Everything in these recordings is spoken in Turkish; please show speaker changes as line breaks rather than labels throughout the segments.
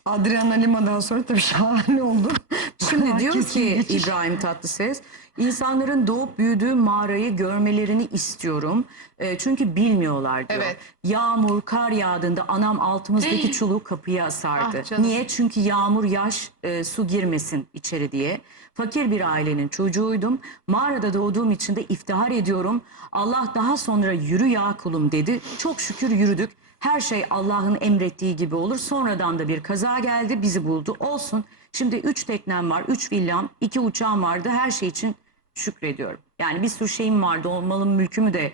Adriana Lima'dan sonra tabii şahane oldu.
Şimdi diyor
Kesin
ki
geçiş.
İbrahim Tatlıses, insanların doğup büyüdüğü mağarayı görmelerini istiyorum. Çünkü bilmiyorlar diyor.
Evet.
Yağmur, kar yağdığında anam altımızdaki çuluğu kapıya asardı.
Ah canım.
Niye? Çünkü yağmur, yaş, su girmesin içeri diye. Fakir bir ailenin çocuğuydum. Mağarada doğduğum için de iftihar ediyorum. Allah daha sonra yürü ya kulum dedi. Çok şükür yürüdük. Her şey Allah'ın emrettiği gibi olur. Sonradan da bir kaza geldi, bizi buldu. Olsun. Şimdi 3 teknem var, 3 villam, 2 uçağım vardı. Her şey için şükrediyorum. Yani bir sürü şeyim vardı. O malım, mülkümü de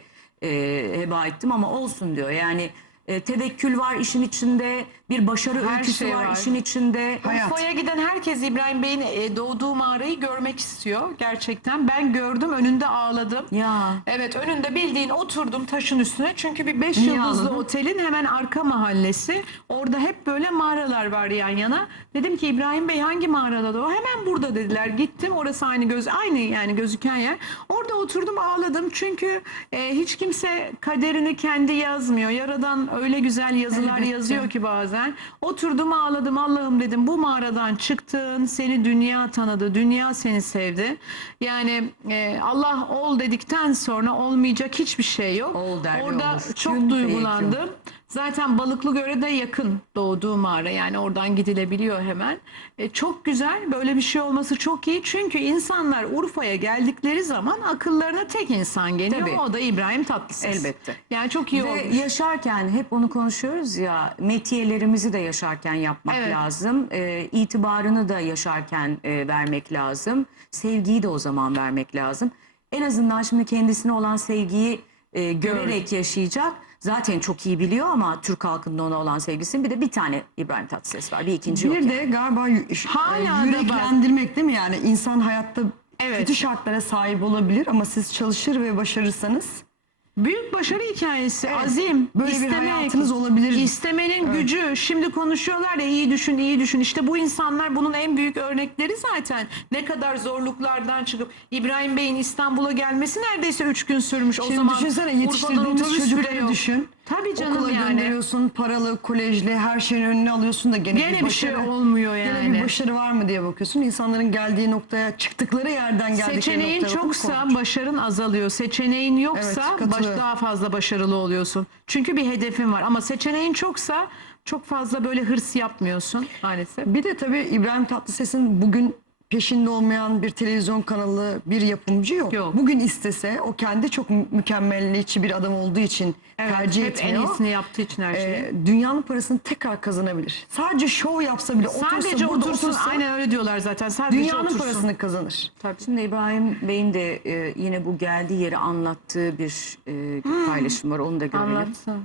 heba ettim ama olsun diyor. Yani tevekkül var işin içinde, bir başarı
Her
öyküsü
şey
var
var.
işin içinde.
Hayat.
Urfa'ya giden herkes İbrahim Bey'in doğduğu mağarayı görmek istiyor gerçekten. Ben gördüm, önünde ağladım.
Ya.
Evet, önünde bildiğin oturdum taşın üstüne. Çünkü bir 5
Niye
yıldızlı
ağladın?
otelin hemen arka mahallesi. Orada hep böyle mağaralar var yan yana. Dedim ki İbrahim Bey hangi mağarada da o? Hemen burada dediler. Gittim, orası aynı yani gözüken yer. Orada oturdum ağladım. Çünkü hiç kimse kaderini kendi yazmıyor. Yaradan öyle güzel yazılar
Elbette.
yazıyor ki bazen. Oturdum ağladım, Allah'ım dedim, bu mağaradan çıktın, seni dünya tanıdı, dünya seni sevdi. Yani Allah ol dedikten sonra olmayacak hiçbir şey yok.
Ol der ve
Orada
olur.
çok
Gün
duygulandım. Zaten Balıklıgöl'e de yakın doğduğu mağara, yani oradan gidilebiliyor hemen. Çok güzel, böyle bir şey olması çok iyi. Çünkü insanlar Urfa'ya geldikleri zaman akıllarına tek insan geliyor.
Tabii.
O da İbrahim Tatlıses.
Elbette.
Yani çok iyi
Ve
olmuş.
yaşarken hep onu konuşuyoruz ya, metiyelerimizi de yaşarken yapmak
Evet.
lazım. İtibarını da yaşarken vermek lazım. Sevgiyi de o zaman vermek lazım. En azından şimdi kendisine olan sevgiyi görerek yaşayacak. Zaten çok iyi biliyor ama Türk halkının ona olan sevgisini, bir de bir tane İbrahim Tatlıses var. Bir ikinci yok.
Bir de galiba
Hala da
yüreklendirmek değil mi yani? İnsan hayatta
Evet.
kötü şartlara sahip olabilir ama siz çalışır ve başarırsanız
Büyük başarı hikayesi, azim,
böyle bir
istemek,
hayatınız olabilir.
İstemenin gücü. Şimdi konuşuyorlar ya, iyi düşün, iyi düşün. İşte bu insanlar bunun en büyük örnekleri zaten. Ne kadar zorluklardan çıkıp İbrahim Bey'in İstanbul'a gelmesi neredeyse 3 gün sürmüş. O
Şimdi
zaman
düşünsene,
Urfa'dan
yetiştirdiğimiz
otobüs bile
çocukları
yok.
düşün.
Tabii canım,
Okula
yani.
gönderiyorsun, paralı, kolejli, her şeyin önüne alıyorsun da gene
Gene bir şey
başarı,
olmuyor
Gene
yani.
bir başarı var mı diye bakıyorsun. İnsanların geldiği noktaya, çıktıkları yerden geldikleri
Seçeneğin
noktaya bakıp
çoksa
korkunç.
başarın azalıyor. Seçeneğin yoksa
Evet, katılıyorum.
daha fazla başarılı oluyorsun. Çünkü bir hedefin var. Ama seçeneğin çoksa çok fazla böyle hırs yapmıyorsun maalesef.
Bir de tabii İbrahim Tatlıses'in bugün peşinde olmayan bir televizyon kanalı, bir yapımcı yok.
Yok.
Bugün istese, o kendi çok mükemmelliyetçi bir adam olduğu için tercih
hep en
etmiyor.
iyisini yaptığı için her şeyi.
Dünyanın parasını tekrar kazanabilir. Sadece şov yapsa bile,
Sadece
burada
otursun,
otursa
aynen öyle diyorlar zaten. Sadece
dünyanın
otursun.
parasını kazanır.
Şimdi İbrahim Bey'in de yine bu geldiği yeri anlattığı bir paylaşım var. Onu da görelim.
Anlatsın.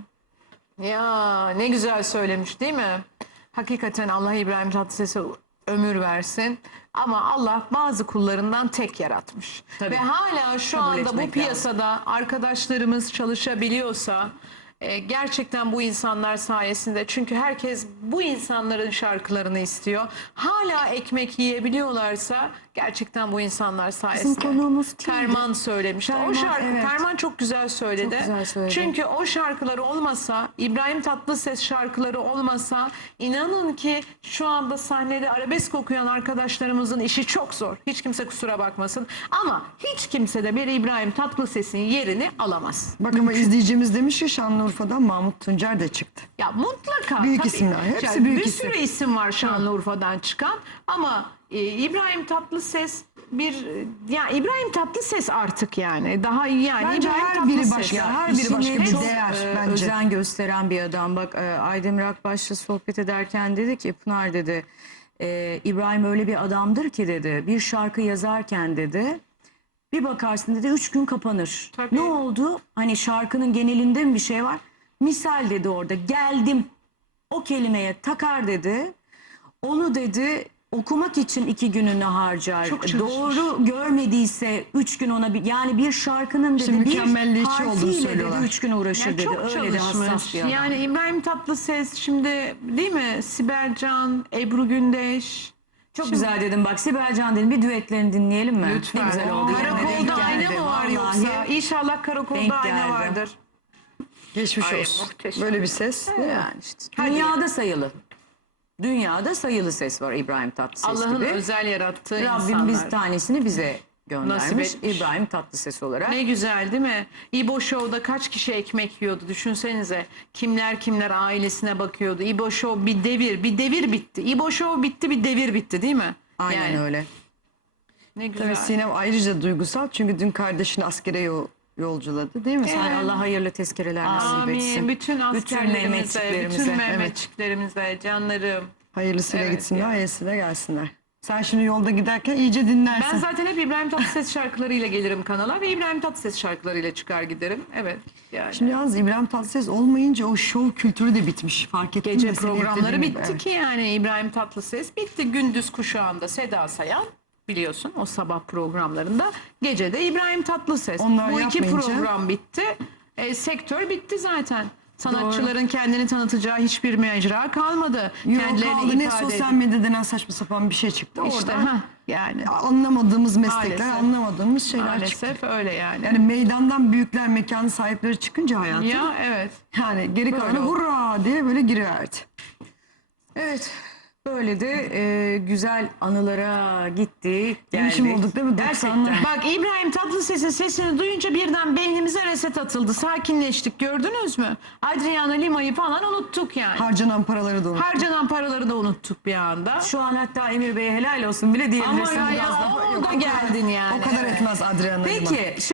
Ya ne güzel söylemiş değil mi? Hakikaten Allah İbrahim Tatlıses'e ömür versin. Ama Allah bazı kullarından tek yaratmış.
Tabii.
Ve hala şu
Kabul
anda bu
etmek
piyasada arkadaşlarımız çalışabiliyorsa gerçekten bu insanlar sayesinde, çünkü herkes bu insanların şarkılarını istiyor. Hala ekmek yiyebiliyorlarsa gerçekten bu insanlar sayesinde.
konuğumuz kimdi?
Ferman söylemişti.
Ferman,
O şarkı
evet.
Ferman çok güzel söyledi.
Çok güzel söyledi.
Çünkü o şarkıları olmasa, İbrahim Tatlıses şarkıları olmasa, inanın ki şu anda sahnede arabesk okuyan arkadaşlarımızın işi çok zor. Hiç kimse kusura bakmasın. Ama hiç kimse de bir İbrahim Tatlıses'in yerini alamaz.
Bak ama izleyicimiz demiş ya, Şanlıurfa'dan Mahmut Tuncer de çıktı.
Ya mutlaka.
Büyük
tabii.
isimler, hepsi
Yani
büyük
bir
isim.
sürü isim var Şanlıurfa'dan çıkan ama İbrahim Tatlıses İbrahim Tatlıses artık yani. Daha iyi yani.
Bence
İbrahim
her biri
Tatlıses.
başka, her biri
İşine
başka bir
çok
değer bence.
özen gösteren bir adam. Bak Aydemir Akbaş'la sohbet ederken dedi ki, Pınar dedi, İbrahim öyle bir adamdır ki dedi, bir şarkı yazarken dedi, bir bakarsın dedi 3 gün kapanır.
Tabii.
Ne oldu? Hani şarkının genelinde mi bir şey var? Misal dedi, orada geldim o kelimeye takar dedi. Onu dedi okumak için 2 gününü harcar.
Çok çalışmış.
Doğru görmediyse 3 gün ona yani bir şarkının dedi
İşte
bir
mükemmelliyetçi olduğunu
harfiyle
söylüyorlar.
dedi 3 gün uğraşır
Ya
dedi.
çok
Öyle de
çalışmış.
hassas bir adam.
Yani İbrahim Tatlıses şimdi değil mi? Sibel Can, Ebru Gündeş.
Çok güzel dedim bak, Sibel Can dedim, bir düetlerini dinleyelim mi?
Lütfen.
Ne güzel oldu. Yani denk
Karakolda ayna
geldi.
mı var
Vallahi
yoksa? İnşallah
denk
karakolda ayna
geldi.
vardır.
Geçmiş
Ay,
olsun.
muhteşem.
Böyle bir ses.
Yani işte dünyada sayılı. Dünyada sayılı ses var İbrahim Tatlıses
Allah'ın
gibi.
özel yarattığı
Rabbim
insanlar.
bir tanesini bize göndermiş.
Nasip etmiş.
İbrahim Tatlıses olarak.
Ne güzel değil mi? İbo Show'da kaç kişi ekmek yiyordu düşünsenize. Kimler ailesine bakıyordu. İbo Show bir devir bitti. İbo Show bitti, bir devir bitti değil mi?
Aynen
Yani
öyle.
ne güzel.
Tabii Sinem ayrıca duygusal çünkü dün kardeşini askere yolculadı değil mi?
Evet.
Ay Allah hayırlı tezkereler nasip
Amin.
etsin.
Bütün askerlerimize,
Mehmetçiklerimize.
bütün
Evet.
Mehmetçiklerimize, canlarım.
Hayırlısıyla
Evet,
gitsinler,
ya.
hayırlısıyla gelsinler. Sen şimdi yolda giderken iyice dinlersin.
Ben zaten hep İbrahim Tatlıses şarkılarıyla gelirim kanala ve İbrahim Tatlıses şarkılarıyla çıkar giderim. Evet. Yani.
Şimdi yalnız İbrahim Tatlıses olmayınca o şov kültürü de bitmiş. Fark ettin
Gece
mi? Senin
programları
dediğin gibi,
bitti
evet.
ki yani İbrahim Tatlıses bitti. Gündüz kuşağında Seda Sayan biliyorsun o sabah programlarında. Gece de İbrahim Tatlıses.
Onlar
Bu iki
yapmayınca-
program bitti. Sektör bitti zaten. Sanatçıların kendini tanıtacağı hiçbir mecra kalmadı.
Yok
Kendilerini
kaldı ne
ifade
sosyal
edin.
medya denen saçma sapan bir şey çıktı.
İşte
Orada
yani
anlamadığımız meslekler,
Maalesef.
anlamadığımız şeyler çıktı.
maalesef öyle yani.
Yani meydandan büyükler, mekanın sahipleri çıkınca hayatım.
Ya evet.
Yani geri kalanı
oldu.
hurra diye böyle giriverdi.
Evet. Böyle de güzel anılara gittik.
Yemişim
geldik.
olduk değil mi?
Gerçekten.
90'lar.
Bak İbrahim Tatlıses'in sesini duyunca birden beynimize reset atıldı. Sakinleştik, gördünüz mü? Adriana Lima'yı falan unuttuk yani.
Harcanan paraları da unuttum.
Harcanan paraları da unuttuk bir anda.
Şu an hatta Emir Bey'e helal olsun bile
Ama
diyebilirsin.
ya,
biraz da.
o da geldin yani.
O kadar
Evet.
etmez Adriana Lima.
Peki